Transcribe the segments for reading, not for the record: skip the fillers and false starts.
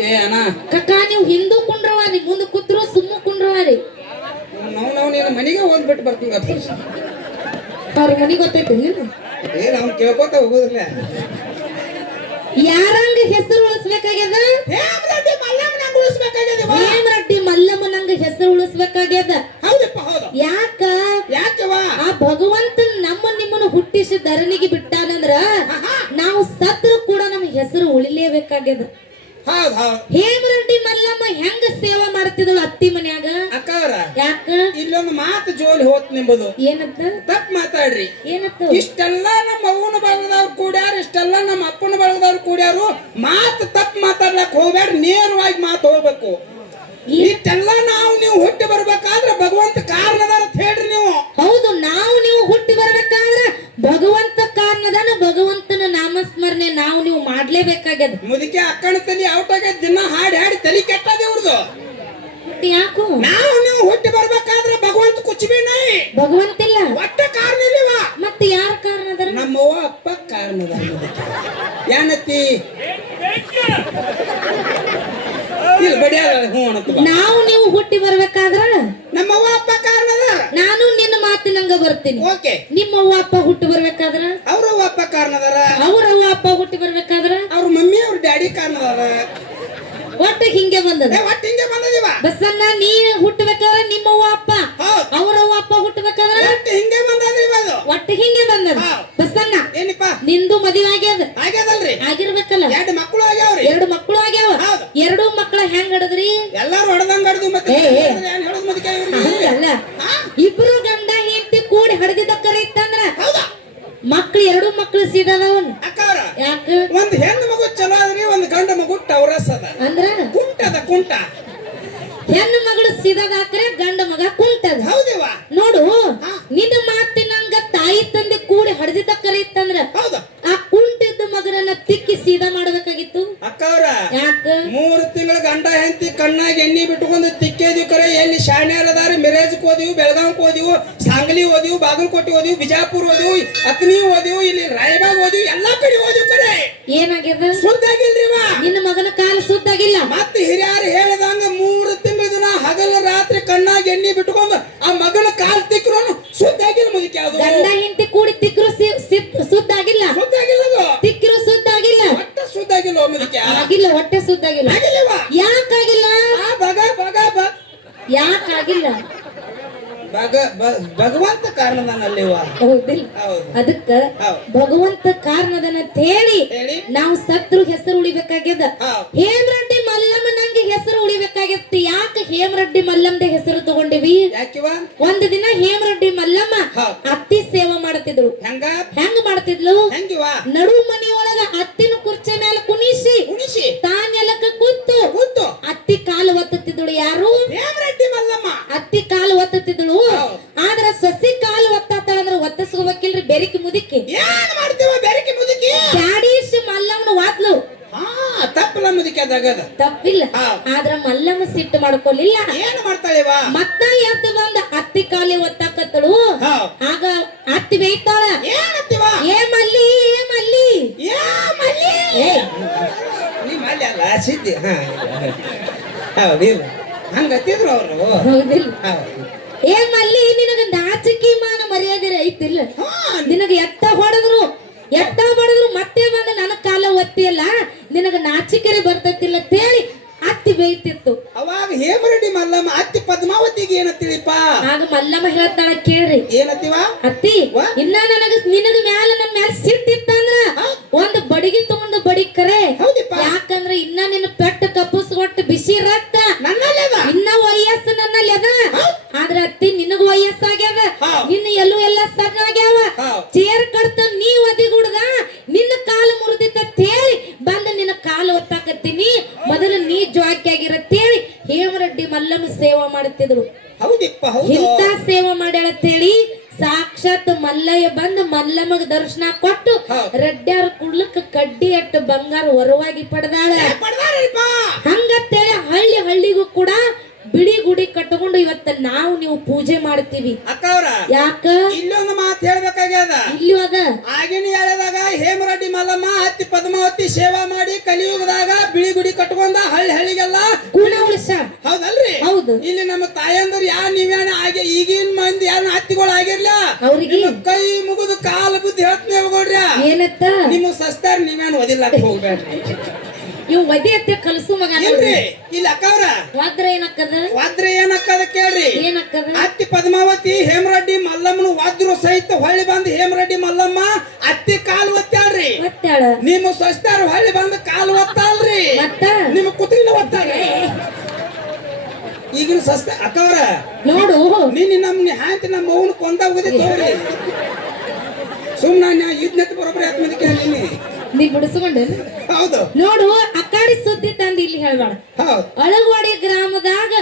ಏ ಅಣ್ಣ ಕಕ್ಕ ನೀವು ಹಿಂದೂ ಕುಂಡ್ರವಾರಿ ಮುಂದೆ ಕೂತ್ರು ಸುಮ್ಮ ಕುಂಡ್ರವಾರಿ ನಾವು ನಿನ್ನ ಮನೆಗೆ ಹೋಗ್ಬಿಟ್ಟು ಬರ್ತೀನಿ ಅವ್ರ ಮನೆಗೆ ಗೊತ್ತೈತಿ ನೀನು ಏ ನಾವು ಕೇಳ್ಕೊತ ಹೋಗುದಿಲ್ಲ ಯಾರಂಗ ಹೆಸರು ಉಳಿಸ್ಬೇಕಾಗ್ಯದ ಹೇಮರೆಡ್ಡಿ ಮಲ್ಲಮ್ಮನಂಗ ಉಳಿಸ್ಬೇಕಾಗ್ಯದ ಹೇಮರೆಡ್ಡಿ ಮಲ್ಲಮ್ಮನಂಗ ಹೆಸರು ಉಳಿಸ್ಬೇಕಾಗ್ಯದ ಹೌದಪ್ಪ ಹೌದು ಯಾಕ ಯಾಕವ ಆ ಭಗವಂತ ನಿಮ್ಮನ್ನು ಹುಟ್ಟಿಸಿ ಧರಣಿಗೆ ಬಿಟ್ಟಾನಂದ್ರ ನಾವು ಸತ್ರು ಕೂಡ ನಮ್ಮ ಹೆಸರು ಉಳಿಲೇಬೇಕಾಗ್ಯದ ಹೌದು ಹೌದು ಹೇಮರೆಡ್ಡಿ ಮಲ್ಲಮ್ಮ ಹೆಂಗ ಸೇವಾ ಮಾಡ್ತಿದಳು ಅತ್ತಿ ಮನ್ಯಾಗ ಅಕ್ಕವ್ರ ಯಾಕ ಇಲ್ಲೊಂದು ಮಾತು ಜೋಲಿ ಹೋತ್ ನಿಂಬುದು ಏನಂತ ತಪ್ಪು ಮಾತಾಡ್ರಿ ಏನತ್ತು ಇಷ್ಟೆಲ್ಲ ನಮ್ಮ ಅವ್ವನ ಬಳಗದವ್ರು ಕೂಡ್ಯಾರ ಇಷ್ಟೆಲ್ಲ ನಮ್ಮ ಅಪ್ಪನ ಬಳಗದವ್ರು ಕೂಡ್ಯಾರು ಮಾತು ತಪ್ಪು ಮಾತಾಡ್ಲಕ್ ಹೋಗ್ಬೇಡ್ರಿ ನೇರವಾಗಿ ಮಾತು ಹೋಗ್ಬೇಕು ಇಷ್ಟೆಲ್ಲ ನೀವು ಹುಟ್ಟಿ ಬರ್ಬೇಕಾದ್ರೆ ಭಗವಂತ ಕಾರಣದಾರ ಅಂತ ಹೇಳ್ರಿ ನೀವು ಹೌದು ನೀವು ಹುಟ್ಟಿ ಬರ್ಬೇಕಾದ್ರೆ ಭಗವಂತ ಕಾರಣದಾನ ಭಗವಂತನ ನಾಮಸ್ಮರಣೆ ನೀವು ಮಾಡ್ಲೇಬೇಕಾಗ್ಯದ ಮುದುಕಿ ಅಕ್ಕನ ತಲಿ ಔಟಾಗ ದಿನ ಹಾಡಿ ಹಾಡಿ ತಲಿ ಕೆಟ್ಟದ ಇವ್ರದು ಯಾಕೋ ನೀವು ಹುಟ್ಟಿ ಬರ್ಬೇಕಾದ್ರೆ ಭಗವಂತ ಕುಚ್ಚಿಬಿಣ್ಣಿ ಭಗವಂತಿಲ್ಲ ಒಟ್ಟ ಕಾರಣ ಇಲ್ಲಿವ ಮತ್ತೆ ಯಾರ ಕಾರಣ ಅದರ ನಮ್ಮವ್ವ ಅಪ್ಪ ಕಾರಣದ ಏನತ್ತಿ ಇಲ್ಲಿ ಬಡಿಯಾದ ಹ್ಞೂ ಅನ್ನತ್ತ ನೀವು ಹುಟ್ಟಿ ಬರ್ಬೇಕಾದ್ರ ನಮ್ಮವ್ವ ಅಪ್ಪ ಕಾರಣದ ನಾನು ನಿನ್ನ ಮಾತಿನಂಗ ಬರ್ತೀನಿ ಓಕೆ ನಿಮ್ಮವ್ವ ಅಪ್ಪ ಹುಟ್ಟಿ ಬರ್ಬೇಕಾದ್ರ ಅವ್ರವ್ವ ಅಪ್ಪ ಕಾರಣದಾರ ಅವ್ರವ್ವ ಅಪ್ಪ ಹುಟ್ಟಿ ಬರ್ಬೇಕಾದ್ರ ಅವ್ರ ಮಮ್ಮಿ ಅವ್ರ ಡ್ಯಾಡಿ ಕಾರಣದಾರ ಒಟ್ಟು ಹಿಂಗೆ ಬಂದದ ಒಟ್ಟು ಹಿಂಗೆ ಬಂದದಿವ ಬಸ್ಸನ್ನ ನೀ ಹುಟ್ಟಬೇಕಾದ್ರೆ ನಿಮ್ಮವ್ವ ಅಪ್ಪ ಅವ್ರವ್ವ ಅಪ್ಪ ಹುಟ್ಟಬೇಕಾದ್ರ ಒಟ್ಟು ಹಿಂಗೆ ಬಂದದ್ರಿ ಅದು ಒಟ್ಟು ಹಿಂಗೆ ಬಂದದ ಬಸ್ಸನ್ನ ಏನಪ್ಪ ನಿಂದು ಮದುವೆ ಆಗ್ಯದ ಆಗ್ಯದಲ್ರಿ ಆಗಿರ್ಬೇಕಲ್ಲ ಎರಡು ಮಕ್ಕಳು ಆಗ್ಯಾವ್ರಿ ಎರಡು ಮಕ್ಕಳು ಆಗ್ಯಾವ ಎರಡು ಮಕ್ಕಳ ಹೆಂಗ್ ಹಡದ್ರಿ ಎಲ್ಲಾರು ಹೊಡೆದಂಗ ಹಡ್ದು ಮತ್ತೆ ಏನ್ ಹೇಳೋದು ಮುದುಕ ಇವ್ರಿಗೆ ಅಲ್ಲ ಇಬ್ರು ಗಂಡ ಹೆಂಡತಿ ಕೂಡಿ ಹಡದಿದ್ದ ಕರೆ ಇತ್ತಂದ್ರ ಮಕ್ಳು ಎರಡು ಮಕ್ಳು ಸೀದದವನ್ ಅಕ್ಕವ್ರ ಯಾಕ ಒಂದ್ ಹೆಣ್ಣು ಮಗು ಚಲೋ ಆದ್ರಿ ಒಂದ್ ಗಂಡ ಮಗು ಟವರಸ್ ಅದ ಅಂದ್ರ ಕುಂಟ ಹೆಣ್ಣು ಮಗಳು ಸೀದದಾಕ್ರೆ ಗಂಡ ಮಗ ಕುಂಟದ ಹೌದಿವ ನೋಡು ನಿನ್ನ ಮಾತಿನಂಗ ತಾಯಿ ತಂದೆ ಕೂಡಿ ಹಡದಿದ್ದ ಕರೆ ಇತ್ತಂದ್ರ ಹೌದು ಆ ಕುಂಟಿದ್ದ ಮಗನನ್ನ ತಿಕ್ಕಿ ಸೀದಾ ಮಾಡ್ಬೇಕಾಗಿತ್ತು ಅಕ್ಕವ್ರ ಯಾಕ 3 ತಿಂಗಳ ಗಂಡ ಹೆಂಡತಿ ಕಣ್ಣಾಗ ಎಣ್ಣಿ ಬಿಟ್ಕೊಂಡು ತಿಕ್ಕೇದಿವ್ ಕರೆ ಎಲ್ಲಿ ಶಾಣ್ಯಾರ ಅದಾರ ಮಿರೇಜ್ಗೆ ಹೋದಿವು ಬೆಳಗಾವ್ಗೆ ಹೋದಿವು ಸಾಂಗ್ಲಿ ಹೋದಿವು ಬಾಗಲಕೋಟೆ ಹೋದಿವು ಬಿಜಾಪುರ ಹೋದಿವು ಅತ್ನಿ ಹೋದಿವು ಇಲ್ಲಿ ರಾಯಬಾಗ್ ಹೋದಿವು ಎಲ್ಲಾ ಕಡೆ ಹೋದಿವು ಕರೆ ಏನಾಗ್ಯದ ಸುದ್ದಾಗಿಲ್ರಿವ ನಿನ್ನ ಮಗನ ಕಾಲ ಸುದ್ದಾಗಿಲ್ಲ ಮತ್ತೆ ಹಿರಿಯರು ಹೇಳಿದಂಗ 3 ತಿಂಗಳ ದಿನ ಹಗಲ ರಾತ್ರಿ ಕಣ್ಣಾಗ ಎಣ್ಣಿ ಬಿಟ್ಕೊಂಡು ಆ ಮಗನ ಕಾಲ್ ತಿಕ್ರು ಸುದ್ದಾಗಿಲ್ಲ ಮುದುಕಿ ಅದು ಗಂಡ ಹೆಂಡತಿ ಕೂಡಿ ತಿಕ್ಕರು ಸುದ್ದಾಗಿಲ್ಲ ತಿಕ್ಕಿರು ಸುದ್ದಾಗಿಲ್ಲ ಒಟ್ಟ ಸುದ್ದಾಗಿಲ್ಲ ಮುದುಕಿ ಆಗಿಲ್ಲ ಹೊಟ್ಟೆ ಸುದ್ದಾಗಿಲ್ಲ ಯಾಕಾಗಿಲ್ಲ ಯಾಕಾಗಿಲ್ಲ ಭಗವಂತ ಕಾರಣದನಲ್ಲಿವ ಹೌದಿಲ್ಲ ಅದಕ್ಕ ಭಗವಂತ ಕಾರಣದನ್ನ ಹೇಳಿ ನಾವು ಸತ್ರು ಹೆಸರು ಉಳಿಬೇಕಾಗ್ಯದ ಹೇಮರೆಡ್ಡಿ ಮಲ್ಲಮ್ಮನಂಗೆ ಹೆಸರು ಉಳಿಬೇಕಾಗಿತ್ತು ಯಾಕೆ ಹೇಮರೆಡ್ಡಿ ಮಲ್ಲಮ್ಮದ ಹೆಸರು ತಗೊಂಡಿವಿ ಒಂದು ದಿನ ಹೇಮರೆಡ್ಡಿ ಮಲ್ಲಮ್ಮ ಅತ್ತಿ ಸೇವಾ ಮಾಡ್ತಿದ್ರು ಹೆಂಗ ಮಾಡ್ತಿದ್ಲು ನಡು ಮನೆಯೊಳಗ ಅತ್ತಿನ ಕುರ್ಚಿ ಮೇಲೆ ಕುಣಿಸಿ ತಾನೆಲ್ಲಕ್ಕ ಕೂತು ಅತ್ತಿ ಕಾಲು ಒತ್ತುತ್ತಿದ್ದಳು ಯಾರು ಹೇಮರೆಡ್ಡಿ ಮಲ್ಲಮ್ಮ ಅತ್ತಿ ಕಾಲು ಒತ್ತುತ್ತಿದ್ದಳು ಆದ್ರ ಸಸಿ ಕಾಲು ಒತ್ತಾತಳಂದ್ರ ಒತ್ತಿಸ್ಕೋಬೇಕಿಲ್ರಿ ಬೆರಿಕಿ ಮುದುಕಿ ಏನ್ ಮಾಡ್ತೀವ ಬೆರಿಕಿ ಮುದುಕಿ ಚಾಡೀಶ್ ಮಲ್ಲಮ್ಮನ ವಾದ್ಲು ತಪ್ಪಲ್ಲ ಮುದುಕಿ ಅದಾಗದ ತಪ್ಪಿಲ್ಲ ಆದ್ರ ಮಲ್ಲಮ್ಮ ಸಿಟ್ಟು ಮಾಡ್ಕೊಲಿಲ್ಲ ಏನ್ ಮಾಡ್ತಾಳಿವ ಮತ್ತ ಎದ್ದು ಬಂದ ಅತ್ತಿ ಕಾಲಿ ಒತ್ತಾಕತ್ತಳು ಆಗ ಅತ್ತಿ ಬೇಯ್ತಾಳ ಏ ಮಲ್ಲಿ ನೀ ಮಲ್ಲಿ ಅಲ್ಲ ಸಿದ್ದಿ ಹೌದಿಲ್ಲ ಹಂಗತ್ತಿದ್ರು ಅವರು ಹೌದಿಲ್ಲ ಏ ಮಲ್ಲಿ ನಿನಗ ನಾಚಿಕೆ ಮಾನ ಮರ್ಯಾದೆ ಐತಿಲ್ಲ ನಿನಗ ಎತ್ತ ಹೊಡೆದ್ರು ಮತ್ತೆ ಬಂದ ನನ್ನ ಕಾಲ ಒತ್ತಿಯಲ್ಲ ನಿನಗ ನಾಚಿಕೆರೆ ಬರ್ತೈತಿಲ್ಲ ಅಂತೇಳಿ ಅತ್ತಿ ಬೇಯ್ತಿತ್ತು ಅವಾಗ ಹೇಮರೆಡ್ಡಿ ಮಲ್ಲಮ್ಮ ಅತ್ತಿ ಪದ್ಮಾವತಿಗೆ ಏನತ್ತಿಳಿಪ ಆಗ ಮಲ್ಲಮ್ಮ ಹೇಳ್ತಾಳ ಕೇಳ್ರಿ ಏನತ್ತಿವ ಅತ್ತಿ ಇನ್ನ ನಿನಗ ಮ್ಯಾಲ ನಮ್ಮ ಮ್ಯಾಲ ಸಿಟ್ಟಿತ್ತಂದ್ರ ಒಂದು ಬಡಿಗೆ ತಗೊಂಡು ಬಡಿಕರೆ ಯಾಕಂದ್ರ ಇನ್ನ ನಿನ್ನ ಪೆಟ್ಟು ಕಪ್ಪಸ್ಕೊಟ್ಟು ಬಿಸಿ ರಕ್ತ ಇನ್ನ ವಯಸ್ಸು ನನ್ನಲ್ಲಿ ಅದ ಆದ್ರ ಅತ್ತಿ ನಿನಗ ವಯಸ್ಸಾಗ್ಯದ ನಿನ್ನ ಎಲ್ಲ ಸಣ್ಣ ಆಗ್ಯಾವ ಚೇರ್ ಕಡ್ತ ನೀವ್ ಒದಿಗುಡ್ದ ನಿನ್ನ ಕಾಲು ಮುರಿದಿತ್ತ ಹೇಳಿ ಬಂದ ನಿನ್ನ ಕಾಲು ಒತ್ತಾಕತ್ತೀನಿ ಮೊದಲು ನೀ ಜವಾಕಿ ಆಗಿರತ್ತೇಳಿ ಹೇಮರೆಡ್ಡಿ ಮಲ್ಲಮ್ಮ ಸೇವಾ ಮಾಡುತ್ತಿದ್ರು ಇಂತ ಸೇವಾ ಮಾಡ್ಯಾಳತ್ತೇಳಿ ಸಾಕ್ಷಾತ್ ಮಲ್ಲಯ್ಯ ಬಂದು ಮಲ್ಲಮ್ಮಗ ದರ್ಶನ ಕೊಟ್ಟು ರೆಡ್ಡ್ಯಾರ ಕುಡ್ಲಕ್ಕ ಕಡ್ಡಿ ಅಟ್ಟು ಬಂಗಾರ ಹೊರವಾಗಿ ಪಡೆದಾಳ ಹಂಗತ್ತೇಳಿ ಹಳ್ಳಿಗೂ ಕೂಡ ಬಿಳಿ ಗುಡಿ ಕಟ್ಟಕೊಂಡು ಇವತ್ತ ನೀವು ಪೂಜೆ ಮಾಡ್ತೀವಿ ಯಾಕ ಇಲ್ಲೊಂದು ಮಾತು ಹೇಳ್ಬೇಕಾಗ್ಯದ ಇಲ್ಲಿ ಅದ ಆಗಿನ ಹೇಳಿದಾಗ ಹೇಮರೆಡ್ಡಿ ಮಲ್ಲಮ್ಮ ಅತ್ತಿ ಪದ್ಮಾವತಿ ಸೇವಾ ಮಾಡಿ ಕಲಿಯುಗದಾಗ ಬಿಳಿ ಗುಡಿ ಕಟ್ಕೊಂಡ ಹಳ್ಳಿಗೆಲ್ಲ ಗುಣ ಉಳಿಸ. ಹೌದಲ್ರಿ? ಹೌದು. ಇಲ್ಲಿ ನಮ್ಮ ತಾಯಂದ್ರು ನೀವೇನ ಆಗಿ ಈಗಿನ ಮಂದಿ ಯಾರು ಹತ್ತಿಗಳು ಆಗಿರ್ಲ ಅವ್ರಿಗೆ ಕೈ ಮುಗಿದು ಕಾಲು ಬುದ್ಧಿ ಹೇಳ್ತೀನಿ ಹೋಗ್ರಿ. ಏನತ್ತ ನಿಮ್ಮ ಸಸ್ತಾರ ನೀವೇನು ಓದಿಲ್ಲಕ್ ಹೋಗ್ಬೇಡ್ರಿ. ಇವ್ ಒದಿ ಹತ್ತ ಕಲ್ಸು ಮಗ ಇಲ್ರಿ ಇಲ್ಲಿ ಅಕ್ಕವ್ರ ವಾದ್ರ ಏನಕ್ಕದ ವಾದ್ರ ಏನಕ್ಕದ ಕೇಳ್ರಿ. ಏನಕ್ಕದ ಅತ್ತಿ ಪದ್ಮಾವತಿ ಹೇಮರೆಡ್ಡಿ ಮಲ್ಲಮ್ಮನ ವಾದ್ರು ಸಹಿತ ಹೊಳ್ಳಿ ಬಂದು ಹೇಮರೆಡ್ಡಿ ಮಲ್ಲಮ್ಮ ಅತ್ತಿ ಕಾಲು ಒತ್ತಾಳ್ರಿ. ಒತ್ತಾಳ ನಿಮ್ಮ ಸಸ್ತಾರ ಹೊಳ್ಳಿ ಬಂದು ಕಾಲು ಒತ್ತಲ್ರಿ. ಮತ್ತ ನಿಮ್ಮ ಕುತ್ತಿನ ಒತ್ತಾಳ. ಈಗಿನ ಸಸ್ತ ಅಕ್ಕವ್ರ ನೋಡು ನೀನು ನಮ್ಮ ಹ್ಯಾಂತಿ ನಮ್ಮ ಮೌನ ಕೊಂದ ಹೋಗಿದ್ರಿ. ಸುಮ್ಮನೆ ಇದ್ನತ್ ಬರೋಬ್ಬರಿ ಆತ್ಮದಿ ಕೇಳಿ ನೀ ಬಿಡಿಸ್ಕೊಂಡ. ಹೌದು ನೋಡು ಅಕ್ಕಾಡಿ ಸುದ್ದಿ ತಂದು ಇಲ್ಲಿ ಹೇಳ್ಬೇಡ. ಹೌದು. ಅಳಗವಾಡಿ ಗ್ರಾಮದಾಗ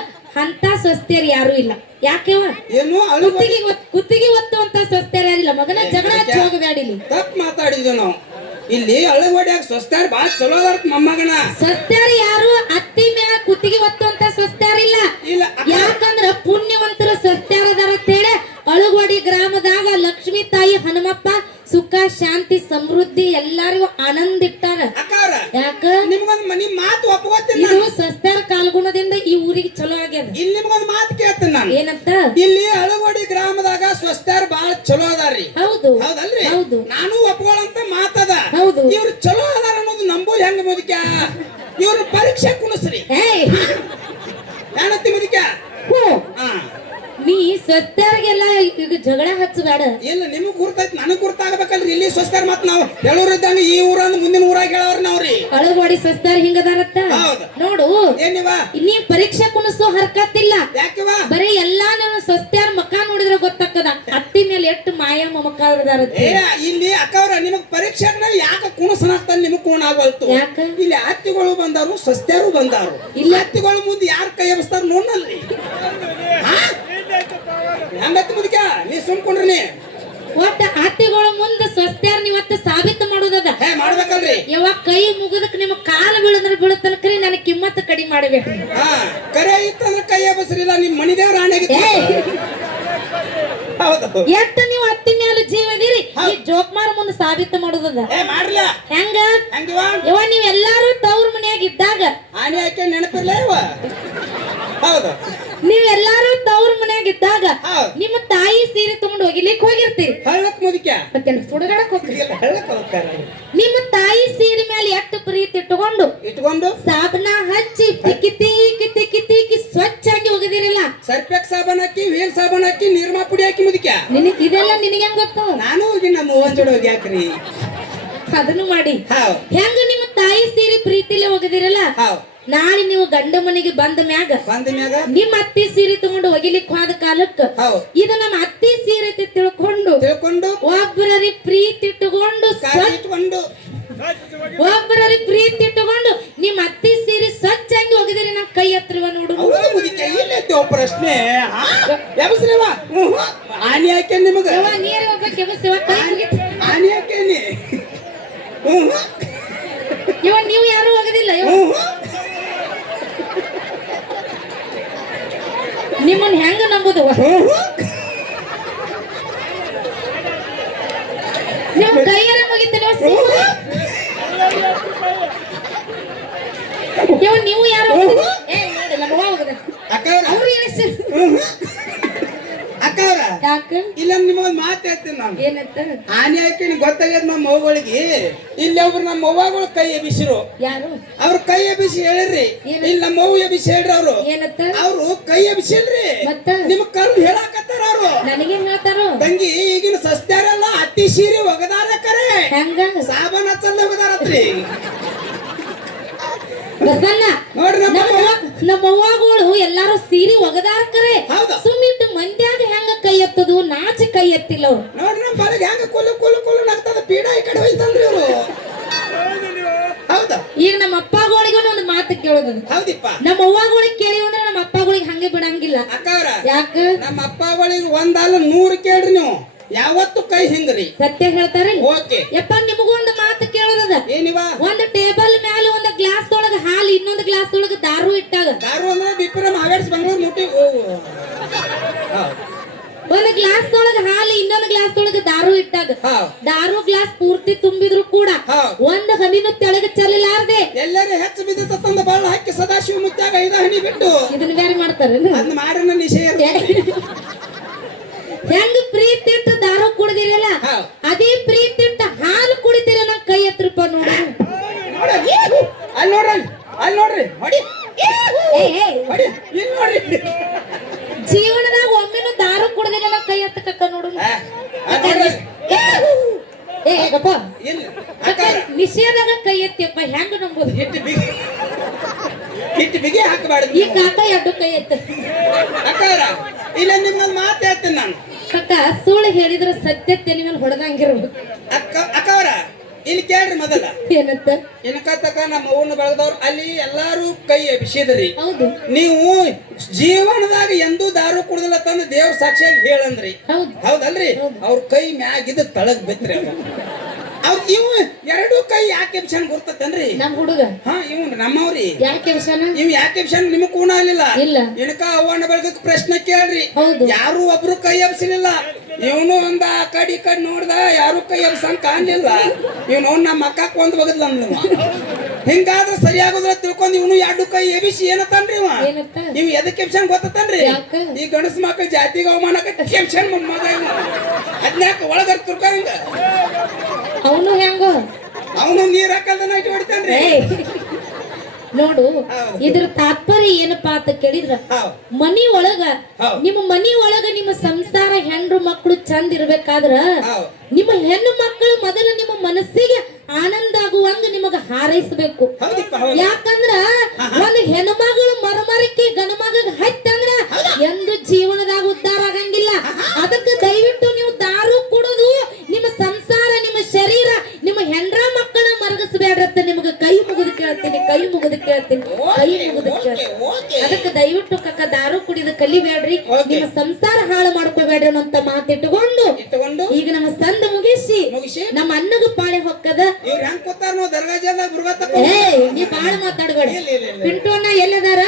ಅಂತ ಸ್ವಸ್ಥರು ಯಾರು ಇಲ್ಲ. ಯಾಕೆವ ಏನು ಕುತ್ತಿಗೆ ಒತ್ತುವಂತ ಸ್ವಸ್ಥರು ಯಾರಿಲ್ಲ. ಮಗನ ಜಗಳ ಹಚ್ಚಿ ಹೋಗಬೇಡಿಲಿ. ತಪ್ಪು ಮಾತಾಡಿದ್ವಿ ನಾವು. ಇಲ್ಲಿ ಅಳಗವಾಡಿಯಾಗ ಸ್ವಸ್ಥರು ಬಾಳ ಚಲೋ ಅದಾರ ಮೊಮ್ಮಗನ. ಸ್ವಸ್ಥರು ಯಾರು ಅತ್ತಿ ಮ್ಯಾಲ ಕುತ್ತಿಗೆ ಒತ್ತುವಂತ ಸ್ವಸ್ಥರಿಲ್ಲ. ಇಲ್ಲ ಯಾಕಂದ್ರ ಪುಣ್ಯವಂತರ ಸ್ವಸ್ಥರ ಅದಾರ ಅಂತೇಳಿ ಅಳಗವಾಡಿ ಗ್ರಾಮದಾಗ ಲಕ್ಷ್ಮೀ ತಾಯಿ ಹನುಮಪ್ಪ ಸುಖ ಶಾಂತಿ ಸಮೃದ್ಧಿ ಎಲ್ಲಾರಿಗೂ ಆನಂದ ಇಟ್ಟಾರ. ಅಕ್ಕವ್ರ ಯಾಕ ನಿಮ್ಗೊಂದು ನಿಮ್ ಮಾತು ಒಪ್ಕೋತೀನಿ. ಇದು ಸ್ವಸ್ಥರ ಕಾಲ್ಗುಣದಿಂದ ಈ ಊರಿಗೆ ಚಲೋ ಆಗ್ಯದ. ಇಲ್ಲಿ ನಿಮ್ಗೊಂದು ಮಾತು ಕೇಳ್ತೀನಿ ನಾನು. ಏನಂತ? ಇಲ್ಲಿ ಅಳಗೋಡಿ ಗ್ರಾಮದಾಗ ಸ್ವಸ್ಥರು ಬಾಳ ಚಲೋ ಅದಾರಿ. ಹೌದು ಹೌದಲ್ರಿ? ಹೌದು. ನಾನು ಒಪ್ಕೊಳ್ಳಂತ ಮಾತದ. ಹೌದು. ಇವ್ರು ಚಲೋ ಅದಾರ ಅನ್ನೋದು ನಂಬೋದು ಹೆಂಗ ಮುದಿಕ? ಇವ್ರು ಪರೀಕ್ಷೆ ಕುಣಿಸ್ರಿ. ಏಯ್ ಏನಂತ ಮುದಿಕ? ನೀ ಸ್ವಸ್ಥರಿಗೆಲ್ಲ ಈಗ ಜಗಳ ಹಚ್ಚಬೇಡ. ಇಲ್ಲ ನಿಮಗ್ ಗುರ್ತೈತಿ ನನಗ್ ಗುರ್ತಾಗಬೇಕಲ್ರಿ. ಇಲ್ಲಿ ಸ್ವಸ್ಥರು ಮತ್ ನಾವು ಹೇಳೋರಿದ್ದಂಗ ಈ ಊರಂದ್ ಮುಂದಿನ ಊರಾಗ ಹೇಳವ್ರ ನಾವ್ರಿ. ಅಳಗವಾಡಿ ಸ್ವಸ್ಥರು ಹಿಂಗದಾರತ್ತ ನೋಡು. ಏನಿವ ನೀ ಪರೀಕ್ಷೆ ಕುಣಿಸೋ ಹರ್ಕತ್ತಿಲ್ಲ. ಯಾಕಿವ? ಬರೀ ಎಲ್ಲಾ ನಾನು ಸ್ವಸ್ಥರ ಮಕ್ಕ ನೋಡಿದ್ರೆ ಗೊತ್ತಾಗ್ತದ ಅತ್ತಿ ಮೇಲೆ ಎಷ್ಟು ಮಾಯ ಮಮಕಾರದಾರ. ಇಲ್ಲಿ ಅಕ್ಕವ್ರ ನಿಮಗ್ ಪರೀಕ್ಷೆನ ಯಾಕ ಕುಣಸನಾಗ್ತಾನ ನಿಮಗ್ ಕುಣ ಆಗಲ್ತು. ಯಾಕ? ಇಲ್ಲಿ ಹತ್ತಿಗಳು ಬಂದಾರು ಸ್ವಸ್ಥರು ಬಂದಾರು. ಇಲ್ಲಿ ಹತ್ತಿಗಳು ಮುಂದೆ ಯಾರು ಕೈ ಎಬ್ಸ್ತಾರ ನೋಡ್ನಲ್ರಿ. ಹೆಂಗತ್ತಿ ಮುದಕ ನೀ ಸುಮ್ಕೊಂಡ್ರಿ. ನೀ ಒಟ್ಟ ಅತ್ತಿಗಳ ಮುಂದೆ ಸ್ವಸ್ಥರ ನೀವತ್ತ ಸಾಬೀತು ಮಾಡೋದದ. ಮಾಡ್ಬೇಕಲ್ರಿ. ಯಾವಾಗ ಕೈ ಮುಗಿದಕ್ ನಿಮ್ಮ ಕಾಲು ಬೀಳಂದ್ರೆ ಬೀಳುತ್ತನ್ಕ್ರಿ ನನಗೆ ಕಿಮ್ಮತ್ ಕಡಿಮೆ ಮಾಡ್ಬೇಕು. ಕರೆ ಇತ್ತಂದ್ರೆ ಕೈ ಎಬಸ್ರಿಲ್ಲ. ನಿಮ್ ಮನಿ ದೇವ್ರ ಆಣೆಗಿತ್ತು. ಎಷ್ಟ ನೀವು ಅತ್ತಿ ಮೇಲೆ ಜೀವದಿರಿ ಈ ಜೋಕ್ಮಾರ ಮುಂದೆ ಸಾಬೀತು ಮಾಡೋದದ. ಮಾಡ್ಲ ಹೆಂಗ ಯವ ನೀವ್ ಎಲ್ಲಾರು ತವ್ರ ಮನ್ಯಾಗ ಇದ್ದಾಗ ಆಣೆ ಹಾಕಿ ನೆನಪಿರ್ಲ ಇವ. ಹೌದು. ನೀವೆಲ್ಲಾರು ತವ್ರ ಮನ್ಯಾಗ ಇದ್ದಾಗ ನಿಮ್ಮ ತಾಯಿ ಸೀರೆ ತಗೊಂಡು ಒಗಿಲಿಕ್ಕೆ ಹೋಗಿರ್ತೀರಿ. ಹಳ್ಳಕ್ ಮುದಿಕ ಮತ್ತೆ ಸುಡಗಾಡಕ್ ಹೋಗ್ತೀರಿ. ಹಳ್ಳಕ್ ಹೋಗ್ತಾರ. ನಿಮ್ಮ ತಾಯಿ ಸೀರೆ ಮೇಲೆ ಎಷ್ಟು ಪ್ರೀತಿ ಇಟ್ಕೊಂಡು ಸಾಬನ ಹಚ್ಚಿ ತಿಕ್ಕಿ ತಿಕ್ಕಿ ತಿಕ್ಕಿ ತಿಕ್ಕಿ ಸ್ವಚ್ಛಾಗಿ ಒಗದಿರಲ್ಲ. ಸರ್ಪೆಕ್ ಸಾಬನ್ ಹಾಕಿ ವೀಲ್ ಸಾಬನ್ ಹಾಕಿ ನಿರ್ಮಾ ಪುಡಿ ಹಾಕಿ ಮುದಿಕ. ನಿನಗ್ ಇದೆಲ್ಲ ನಿನಗೆ ಹೆಂಗ್ ಗೊತ್ತು? ನಾನು ಹೋಗಿ ನಮ್ಮ ಅವ್ವನ್ ಜೋಡಿ ಹೋಗಿ ಯಾಕ್ರಿ ಅದನ್ನು ಮಾಡಿ. ಹೆಂಗ ನಿಮ್ಮ ತಾಯಿ ಸೀರೆ ಪ್ರೀತಿಲೆ ಒಗದಿರಲ್ಲ. ನಾಳೆ ನೀವು ಗಂಡ ಮನೆಗೆ ಬಂದ ಮ್ಯಾಗ ನಿಮ್ಮ ಅತ್ತಿ ಸೀರೆ ತಗೊಂಡು ಒಗಿಲಿಕ್ಕೆ ಹೋದ ಕಾಲಕ್ಕ ಇದು ನಮ್ಮ ಅತ್ತಿ ಸೀರೆ ತಿಳ್ಕೊಂಡು ಒಬ್ಬರಲ್ಲಿ ಪ್ರೀತಿ ಇಟ್ಟುಕೊಂಡು ನಿಮ್ಮ ಅತ್ತಿ ಸೀರೆ ಸ್ವಚ್ಛಾಗಿ ಒಗದಿರಿ ನಾ ಕೈ ಹತ್ರವ ನೋಡು. ಪ್ರಶ್ನೆ ಆನೆ ಹಾಕಿ ನಿಮಗ ನೀರೇ ಒಬ್ಬಕ್ಕೆ ಆನೆ ಹಾಕೇನಿ. ಇವ ನೀವು ಯಾರು ಹೋಗದಿಲ್ಲ. ನಿಮ್ಮನ್ನ ಹೆಂಗ ನಂಬುದು? ನಿಮ್ಮ ಕೈಯಾರ ಮುಗಿತ ನೀವು ಯಾರು? ಅವ್ರು ಇಲ್ಲ ನಿಮಗೊಂದು ಮಾತು ಹೇಳ್ತೀನಿ ನಾನು. ಏನಂತ? ಆನೆ ಹಾಕಿ ಗೊತ್ತಾಗ್ಯದ ನಮ್ಮ ಅವ್ವಗಳಿಗೆ. ಇಲ್ಲಿ ಒಬ್ರು ನಮ್ಮ ಅವ್ವಗಳು ಕೈ ಎಬಿಸಿರು. ಯಾರು? ಅವ್ರ ಕೈ ಎಬಿಸಿ ಹೇಳಿರ್ರಿ. ಇಲ್ಲಿ ನಮ್ಮ ಅವ್ವ ಎಬಿಸಿ ಹೇಳ್ರಿ. ಅವ್ರು ಏನಂತ? ಅವ್ರು ಕೈ ಎಬಿಸಿಲ್ರಿ. ನಿಮ್ ಕರ್ದು ಹೇಳಾಕತ್ತಾರ. ಅವ್ರು ನನಗೇನ್ ಹೇಳ್ತಾರ? ತಂಗಿ ಈಗಿನ ಸಸ್ತಾರಲ್ಲ ಅತ್ತಿ ಸೀರೆ ಒಗದಾರ ಕರೆ ಹೆಂಗ ಸಾಬನ್ ಹಚ್ಚಲ್ಲ ಒಗದಾರತ್ರಿ. ನೋಡ್ರಿ ನಮ್ಮ ಅವ್ವಗಳು ಎಲ್ಲಾರು ಸೀರೆ ಒಗದಾರ ಕರೆ ಸುಮ್ಮಿಟ್ಟು ಮಂದ್ಯಾಗ ಹೆಂಗ ಕೈ ಎತ್ತದು ನಾಚಿ ಕೈ ಎತ್ತಿಲ್ಲ. ಅವ್ರು ನೋಡ್ರಿ ನಮ್ಮ ಬಲಗೆ ಹೆಂಗ ಕುಲ್ಲು ಕುಲ್ಲು ಕುಲ್ಲು ನಗ್ತದ ಪೀಡ ಈ ಕಡೆ ಹೋಯ್ತಲ್ರಿ ಅವ್ರು. ಹೌದಾ? ಈಗ ನಮ್ಮ ಅಪ್ಪಗಳಿಗೂ ಒಂದು ಮಾತು ಕೇಳೋದು. ಹೌದಿಪ್ಪ. ನಮ್ಮ ಅವ್ವಗಳಿಗೆ ಕೇಳಿವ ಅಂದ್ರೆ ನಮ್ಮ ಅಪ್ಪಗಳಿಗೆ ಹಂಗೆ ಬಿಡಂಗಿಲ್ಲ. ಅಕ್ಕವ್ರ ಯಾಕ? ನಮ್ಮ ಅಪ್ಪಗಳಿಗೆ ಒಂದಲ್ಲ 100 ಕೇಳ್ರಿ ನೀವು. ಯಾವತ್ತು ಕೈ ಹಿಂದ್ರಿ ಸತ್ಯ ಹೇಳ್ತಾರೆ. ಓಕೆ ಯಪ್ಪ ನಿಮಗೂ ಒಂದು ಮಾತು ಕೇಳೋದದ. ಏನಿವ? ಒಂದು ಟೇಬಲ್ ಮೇಲೆ ಒಂದು ಗ್ಲಾಸ್ ಒಳಗ ಹಾಲು ಇನ್ನೊಂದು ಗ್ಲಾಸ್ ಒಳಗ ದಾರು ಇಟ್ಟಾಗ ದಾರು ಅಂದ್ರೆ ಬಿಪಿರಂ ಹಾವೇಡ್ಸ್ ಬೆಂಗಳೂರು ಮುಟ್ಟಿ ಒಂದು ಗ್ಲಾಸ್ ಒಳಗ ಹಾಲು ಇನ್ನೊಂದು ಗ್ಲಾಸ್ ಒಳಗ ದಾರು ಇಟ್ಟಾಗ ದಾರು ಗ್ಲಾಸ್ ಪೂರ್ತಿ ತುಂಬಿದ್ರು ಕೂಡ ಒಂದು ಹನಿನು ತೆಳಗ ಚೆಲ್ಲಲಾರ್ದೆ ಎಲ್ಲರೂ ಹೆಚ್ಚು ಬಿದ್ದ ತಂದ ಬಾಳ ಹಾಕಿ ಸದಾಶಿವ ಮುತ್ಯಾಗ 5 ಹನಿ ಬಿಟ್ಟು ಇದನ್ನ ಬೇರೆ ಮಾಡ್ತಾರೇನು ಅದನ್ನ ಮಾಡೋಣ ನಿಷೇಧ. ಹೆಂಗ ಪ್ರೀತಿ ಇಟ್ಟು ದಾರು ಕುಡ್ದಿರಲ್ಲ ಹೌದ್. ಅದೇ ಪ್ರೀತಿ ಇಟ್ಟು ಹಾಲು ಕುಡಿದಿರ ನಾ ಕೈ ಎತ್ರಪ್ಪ ನೋಡು. ಅಲ್ಲಿ ನೋಡ್ರಿ ಅಲ್ಲಿ ನೋಡ್ರಿ ಹೊಡಿ ಹೊಡಿ ಇಲ್ಲಿ ನೋಡ್ರಿ. ಜೀವನದಾಗ ಒಮ್ಮೆನೂ ದಾರು ಕುಡ್ದಿಲ್ಲ ನಾ ಕೈ ಎತ್ತಕ್ಕ ನೋಡು. ನೋಡ್ರಿ ಏ ಗಪ್ಪ ಇಲ್ಲ ನಿಷೇಧಾಗ ಕೈ ಎತ್ತಿಯಪ್ಪ ಹೆಂಗ ನಂಬೋದು. ಇಟ್ಟು ಬಿಗಿ ಹಾಕಬಾರ್ದು. ಈ ಕಾಕ ಎರಡು ಕೈ ಎತ್ತ ಅಕ್ಕಾರ ಇಲ್ಲ ನಿಮ್ಮಲ್ಲಿ ಮಾತು ಹೇಳ್ತೀನಿ ನಾನು. ಕಾಕ ಸುಳ್ಳು ಹೇಳಿದ್ರ ಸತ್ಯತೆ ಮೇಲೆ ಹೊಡೆದಂಗಿರ್ಬೇಕು. ಅಕ್ಕವರ ಇಲ್ಲಿ ಕೇಳ್ರಿ ಮೊದಲ ಏನಂತ ಇನ್ಕತಕ ನಮ್ಮ ಅವ್ವನ್ನ ಬೆಳೆದವ್ರು ಅಲ್ಲಿ ಎಲ್ಲಾರು ಕೈ ಎಬ್ಸಿದ್ರಿ. ಹೌದು ನೀವು ಜೀವನದಾಗ ಎಂದೂ ದಾರು ಕುಡ್ದಿಲ್ಲ ತಂದು ದೇವ್ರ ಸಾಕ್ಷಿಯಾಗಿ ಹೇಳಂದ್ರಿ. ಹೌದು ಹೌದಲ್ರಿ? ಅವ್ರ ಕೈ ಮ್ಯಾಗಿದ್ದ ತಳಗ್ ಬಿತ್ರಿ. ಅವ್ರ ಇವ್ ಎರಡು ಕೈ ಯಾಕೆ ಎಬ್ಸನ್ ಗುರ್ತತನ್ರಿ? ನಮ್ ಹುಡುಗ ಹಾ ಇವ್ ನಮ್ಮವ್ರಿ ಯಾಕೆ ವಿಷಯನ ಇವ್ ಯಾಕೆ ಎಬ್ಸನ್ ನಿಮಗ್ ಕೂಣ ಆಗ್ಲಿಲ್ಲ. ಇಲ್ಲ ಇನ್ಕ ಅವ್ವನ್ನ ಬೆಳೆದಕ್ ಪ್ರಶ್ನೆ ಕೇಳ್ರಿ. ಹೌದು ಯಾರು ಒಬ್ರು ಕೈ ಎಬ್ಸಲಿಲ್ಲ. ಇವನು ಒಂದ ಆ ಕಡೆ ಈ ಕಡೆ ನೋಡ್ದ ಯಾರು ಕೈ ಎಬ್ಸಂಗ್ ಕಾಣ್ಲಿಲ್ಲ. ಇವನು ನಮ್ಮ ಅಕ್ಕಕ್ ಒಂದ್ ಬಗದ್ಲ ಅಂದ್ವ. ಹಿಂಗಾದ್ರೆ ಸರಿಯಾಗೋದ್ರ ತಿಳ್ಕೊಂಡ್ ಇವನು ಎರಡು ಕೈ ಎಬಿಸಿ ಏನತ್ತನ್ರಿ ಇವ ಏನಂತ ಇವ್ ಎದಕ್ ಎಬ್ಸನ್ ಗೊತ್ತನ್ರಿ? ಯಾಕ? ಈ ಗಣಸ್ ಮಕ್ಳ ಜಾತಿಗೆ ಅವಮಾನಕ್ಕೆ ಎಬ್ಸನ್ ಮಗ ಇವ. ಅದ್ನ್ಯಾಕ ಒಳಗರ್ ತುರ್ಕಂಗ ಅವನು ಹೆಂಗೋ ಅವನು ನೀರ್ ಹಾಕಲ್ದನ ಇಟ್ಟು ಹೊಡಿತಾನ್ರಿ. ನೋಡು ಹೌದು. ಇದ್ರ ತಾತ್ಪರ್ಯ ಏನಪ್ಪಾ ಅಂತ ಕೇಳಿದ್ರ ಹೌದ್. ಮನಿ ಒಳಗ ಹೌದ್. ನಿಮ್ಮ ಮನಿ ಒಳಗ ನಿಮ್ಮ ಸಂಸಾರ ಹೆಣ್ಣು ಮಕ್ಕಳು ಚಂದ ಇರ್ಬೇಕಾದ್ರ ಹೌದ್. ನಿಮ್ಮ ಹೆಣ್ಣು ಮಕ್ಕಳು ಮೊದಲು ನಿಮ್ಮ ಮನಸ್ಸಿಗೆ ಆನಂದ ಆಗುವಂಗ ನಿಮಗ ಹಾರೈಸಬೇಕು. ಹೌದಿಪ್ಪ ಹೌದು. ಯಾಕಂದ್ರ ಒಂದು ಹೆಣ್ಮಗಳು ಮರಮರಕ್ಕೆ ಗಣಮಗ ಹತ್ತಂದ್ರ ಎಂದು ಜೀವನದಾಗ ಉದ್ಧಾರ ಆಗಂಗಿಲ್ಲ. ಅದಕ್ಕೆ ದಯವಿಟ್ಟು ನೀವು ದಾರು ಕುಡುದು ನಿಮ್ಮ ಸಂಸಾರ ನಿಮ್ಮ ಶರೀರ ನಿಮ್ಮ ಹೆಂಡ್ರ ಮಕ್ಕಳ ಮರಗಿಸಬೇಡ್ರತ್ತ ನಿಮಗೆ ಕೈ ಮುಗಿದು ಕೇಳ್ತೀನಿ ಕೈ ಮುಗಿದು ಕೇಳ್ತೀನಿ ಕೈ ಮುಗಿದು ಕೇಳ್ತೀನಿ. ಅದಕ್ಕೆ ದಯವಿಟ್ಟು ಕಕ್ಕ ದಾರು ಕುಡಿದ ಕಲಿಬೇಡ್ರಿ. ನಿಮ್ಮ ಸಂಸಾರ ಹಾಳು ಮಾಡ್ಕೋಬೇಡ್ರಿ ಅಂತ ಮಾತಿಟ್ಟುಕೊಂಡು ಇಟ್ಟುಕೊಂಡು ಈಗ ನಮ್ಮ ಸಂದ ಮುಗಿಸಿ ನಮ್ಮ ಅನ್ನಗ ಪಾಳೆ ಹೊಕ್ಕದ. ಇವ್ರು ಹೆಂಗ್ ಕೂತಾರ ನಾವು ದರ್ಗಾಜಾದ ಮುರುಗತ್ತಪ್ಪ. ಏ ನೀ ಬಾಳ ಮಾತಾಡ್ಬೇಡ. ಪಿಂಟೋನ ಎಲ್ಲದಾರ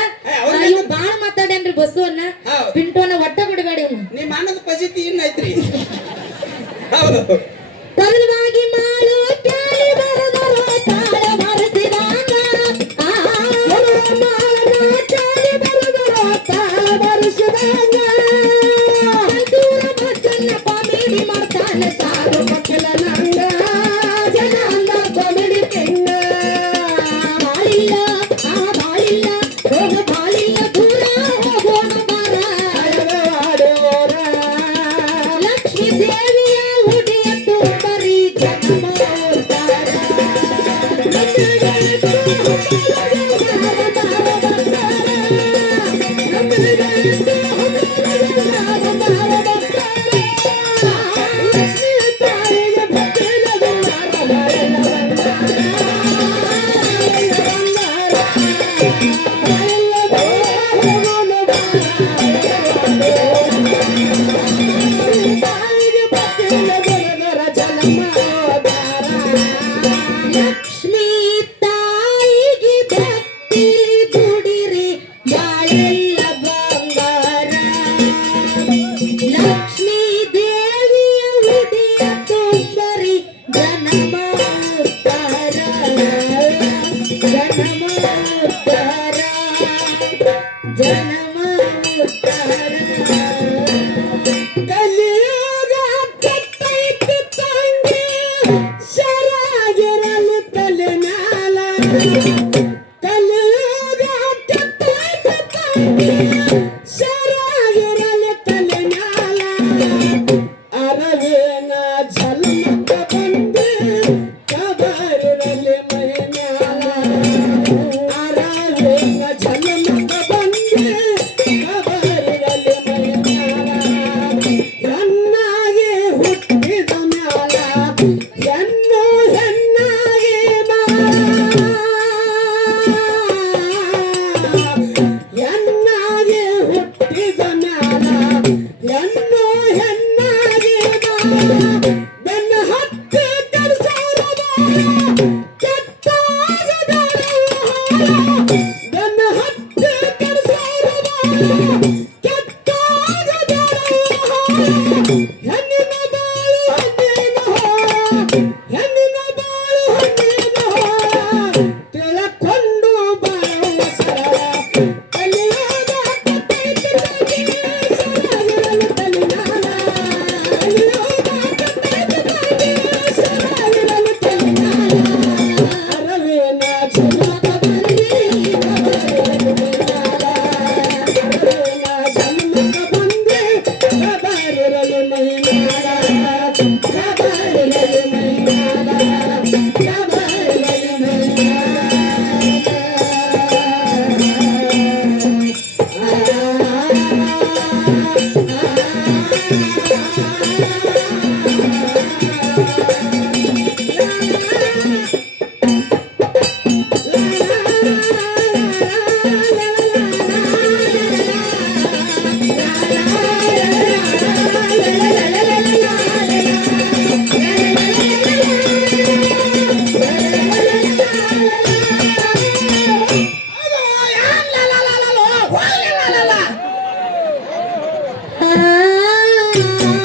ಇವ್ ಬಾಳ ಮಾತಾಡೇನ್ರಿ ಬಸ್ಸವನ್ನ. ಹೌದ್. ಪಿಂಟೋನ ಒಟ್ಟ ಬಿಡಬೇಡಿ ಇವ್ನ. ನಿಮ್ಮ ಅನ್ನದ ಪಜಿತಿ ಇನ್ನೈತ್ರಿ. ಹೌದು ತಲವಾಗಿ ಮಾಡು ಕ್ಯಾಲಿ ಬರದರೋ ತಾಳ ಬರಸಿದಾಗ ಕ್ಯಾಲಿ ಬರದರೋ ತಾಳ ಬರಸಿದಾಗ ದೂರ ಬಸ್ಸನ್ನ ಕಾಮಿಡಿ ಮಾಡ್ತಾನೆ ಸಾರು ಮಕ್ಕಳ ನಂಗ ಜನ ಅಂದ ಕಾಮಿಡಿ ಕೆಂಗ ಬಾಳಿಲ್ಲ ಬಾಳಿಲ್ಲ ಹೋಗ ಬಾಳಿಲ್ಲ ದೂರ ಹೋಗೋಣ ಬಾರ ಲಕ್ಷ್ಮೀ ದೇವಿಯ ಉಡಿಯ ತುಂಬರಿ ಜನ್ಮ ಲಕ್ಷ್ಮೀ ತಾಯಿಗೆ ಭಕ್ತಿ ದುಡಿರಿ ಬಾಳೆಲ್ಲ ಬಂಗಾರ ಲಕ್ಷ್ಮೀ ದೇವಿಯ ಉಡಿಯ ತುಂಬರಿ ಜನಮ ಉದ್ಧಾರ ಜನಮ ಉದ್ಧಾರ ಜನಮ ಉದ್ಧಾರ ಕಲಿಯುಗ ಕತ್ತೈತಿ ತಂಗಿ ಶರಾಗಿರಲು ತಲೆ ಮ್ಯಾಲ ಕಲಿಯುಗ ಕತ್ತೈತಿ ತಂಗಿ ಶರಾಗಿರಲು ತಲೆ ಮ್ಯಾಲ ಅರವೇನ ಜನ್ಮಕ್ಕ ಬಂದೆ ಕಬರಿರಲಿ ಮೈ ಮ್ಯಾಲ ಅರವೇನ ಜನ್ಮಕ್ಕ ಬಂದೆ ಆ